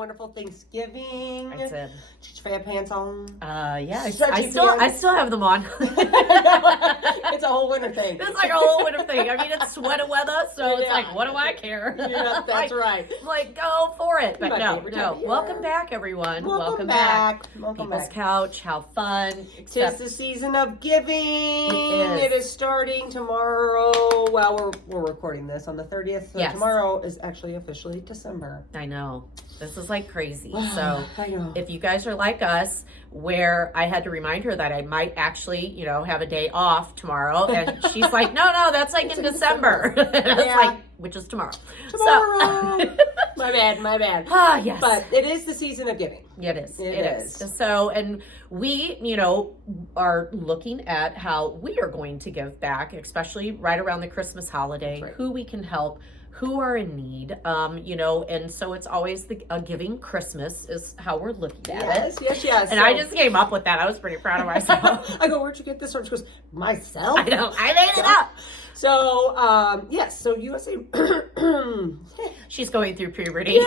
wonderful Thanksgiving. I did. Did you have pants on? Yeah, I Stretchy still have them on. It's a whole winter thing. It's like a whole winter thing. I mean, it's sweater weather, so it's Yeah. like, what do I care? Yeah, that's right. Like, go for it. But My no. favorite time of year. Welcome back, everyone. Welcome back. People's Couch, how fun. Tis the season of giving. It is starting tomorrow. Well, we're recording this on the 30th, so Yes. tomorrow is actually officially December. I know. This is like crazy. So I know. if you guys are like us, where I had to remind her that I might actually, have a day off tomorrow. And she's like, no, that's like in December. And I was like, which is tomorrow. Tomorrow. So, My bad. Ah, yes. But it is the season of giving. It is. It is. So, and we, are looking at how we are going to give back, especially right around the Christmas holiday, Right. who we can help, who are in need, and so it's always a giving Christmas is how we're looking at it. Yes. And So- I just came up with that. I was pretty proud of myself. I go, where'd you get this from? She goes, myself. I know. I made it up. So, yes. So USA. She's going through puberty.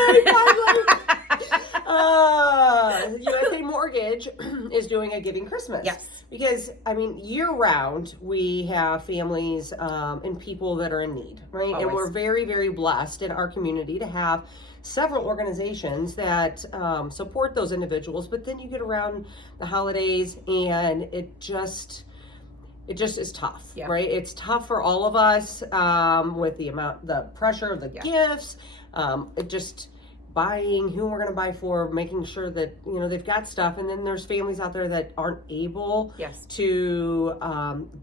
USA Mortgage is doing a Giving Christmas. Yes. Because, year round, we have families and people that are in need, right? Always. And we're very, very blessed in our community to have several organizations that support those individuals. But then you get around the holidays and it just is tough, right? It's tough for all of us with the pressure of the gifts, it just buying who we're going to buy for, making sure that, they've got stuff. And then there's families out there that aren't able to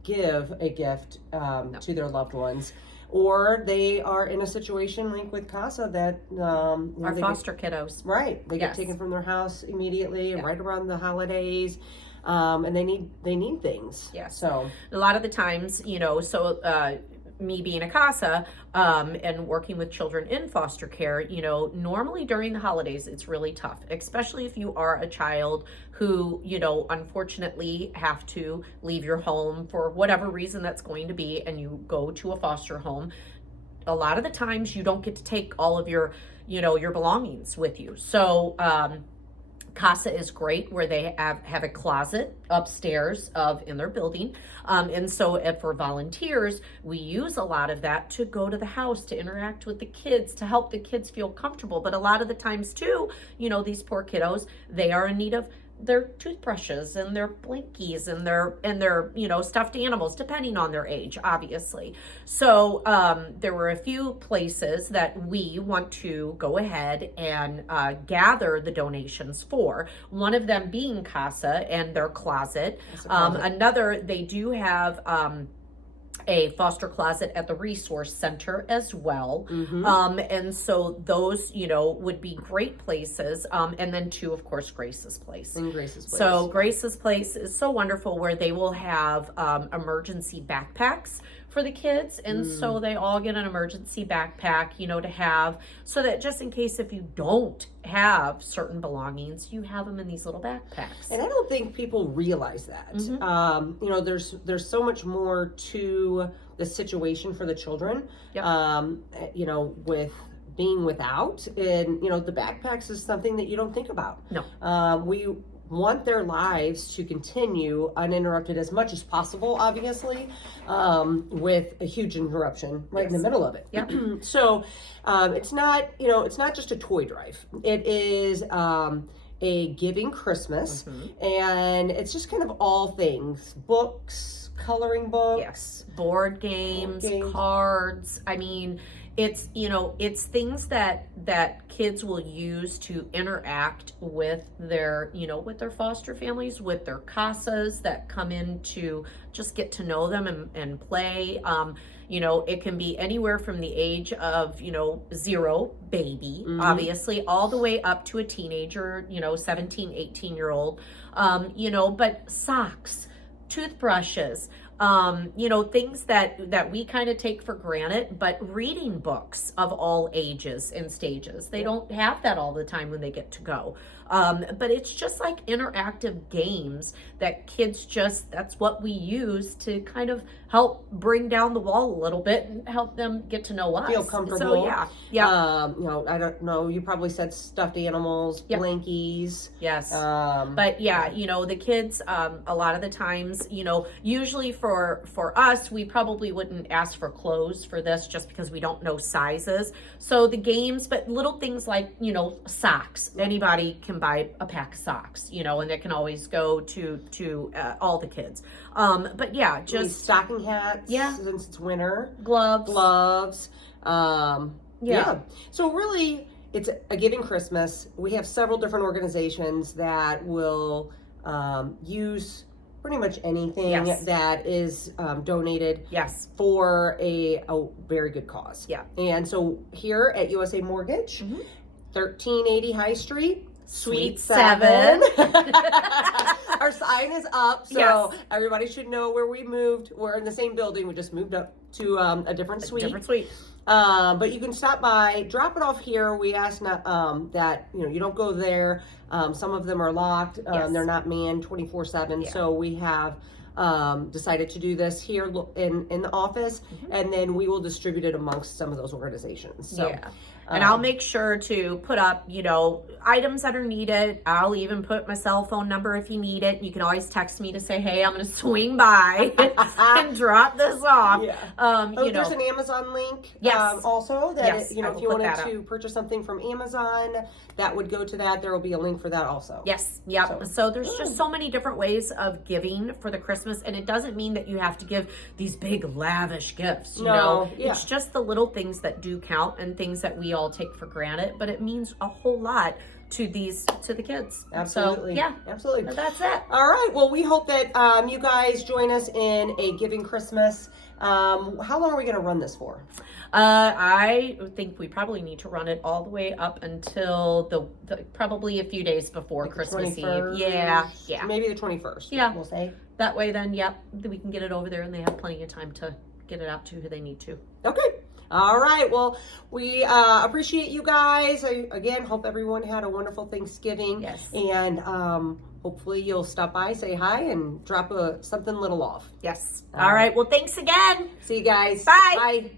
give a gift to their loved ones. Or they are in a situation like with CASA that Our foster kiddos. Right. They get taken from their house immediately right around the holidays. And they need things. Yes. So a lot of the times, me being a CASA and working with children in foster care, normally during the holidays, it's really tough, especially if you are a child who, unfortunately have to leave your home for whatever reason that's going to be, and you go to a foster home. A lot of the times you don't get to take all of your, your belongings with you. So, CASA is great where they have a closet upstairs in their building. And so for volunteers, we use a lot of that to go to the house, to interact with the kids, to help the kids feel comfortable. But a lot of the times too, these poor kiddos, they are in need of their toothbrushes and their blankies and their stuffed animals, depending on their age, obviously. So there were a few places that we want to go ahead and gather the donations for. One of them being CASA and their closet. Another, they do have a foster closet at the resource center as well. And so those, would be great places. And then too, of course, Grace's Place. So Grace's Place is so wonderful where they will have emergency backpacks for the kids. And so they all get an emergency backpack, to have, so that just in case if you don't have certain belongings, you have them in these little backpacks. And I don't think people realize that. There's so much more to the situation for the children, with being without, and, the backpacks is something that you don't think about. No. We want their lives to continue uninterrupted as much as possible, obviously, with a huge interruption right in the middle of it. So it's not just a toy drive. It is a giving Christmas, and it's just kind of all things: books, coloring books, board games, cards. It's things that kids will use to interact with their, with their foster families, with their CASAs that come in to just get to know them and play. It can be anywhere from the age of, 0, baby, obviously, all the way up to a teenager, 17, 18-year-old, but socks, toothbrushes, things that we kind of take for granted, but reading books of all ages and stages. They don't have that all the time when they get to go. But it's just like interactive games that kids that's what we use to kind of help bring down the wall a little bit and help them get to know us. Feel comfortable. So, yeah. I don't know, you probably said stuffed animals, blankies. Yes. But the kids, a lot of the times, usually for us, we probably wouldn't ask for clothes for this just because we don't know sizes. So the games, but little things like, socks. Anybody can buy a pack of socks, and it can always go to all the kids. But yeah, just stocking hats. Yeah. Since it's winter. Gloves. Yeah. So really, it's a giving Christmas. We have several different organizations that will use pretty much anything that is donated for a very good cause. Yeah. And so here at USA Mortgage, 1380 High Street, Suite 7. Our sign is up, so everybody should know where we moved. We're in the same building. We just moved up to a different suite. But you can stop by, drop it off here. We ask that you don't go there. Some of them are locked. They're not manned 24/7. So we have decided to do this here in the office, and then we will distribute it amongst some of those organizations. So, and I'll make sure to put up, items that are needed. I'll even put my cell phone number if you need it. You can always text me to say, hey, I'm going to swing by and drop this off. There's an Amazon link also that if you wanted to purchase something from Amazon, that would go to that. There will be a link for that also. So there's just so many different ways of giving for the Christmas, and it doesn't mean that you have to give these big lavish gifts. It's just the little things that do count and things that we all take for granted, but it means a whole lot to the kids. Absolutely. So, absolutely. So that's it. All right. Well, we hope that you guys join us in a giving Christmas. How long are we going to run this for? I think we probably need to run it all the way up until the probably a few days before Christmas Eve. Yeah. Maybe the 21st. Yeah. We'll say. That way then, we can get it over there and they have plenty of time to get it out to who they need to. Okay. All right. Well, we appreciate you guys. I, again, hope everyone had a wonderful Thanksgiving. Yes. And hopefully you'll stop by, say hi, and drop something little off. Yes. All right. Well, thanks again. See you guys. Bye. Bye.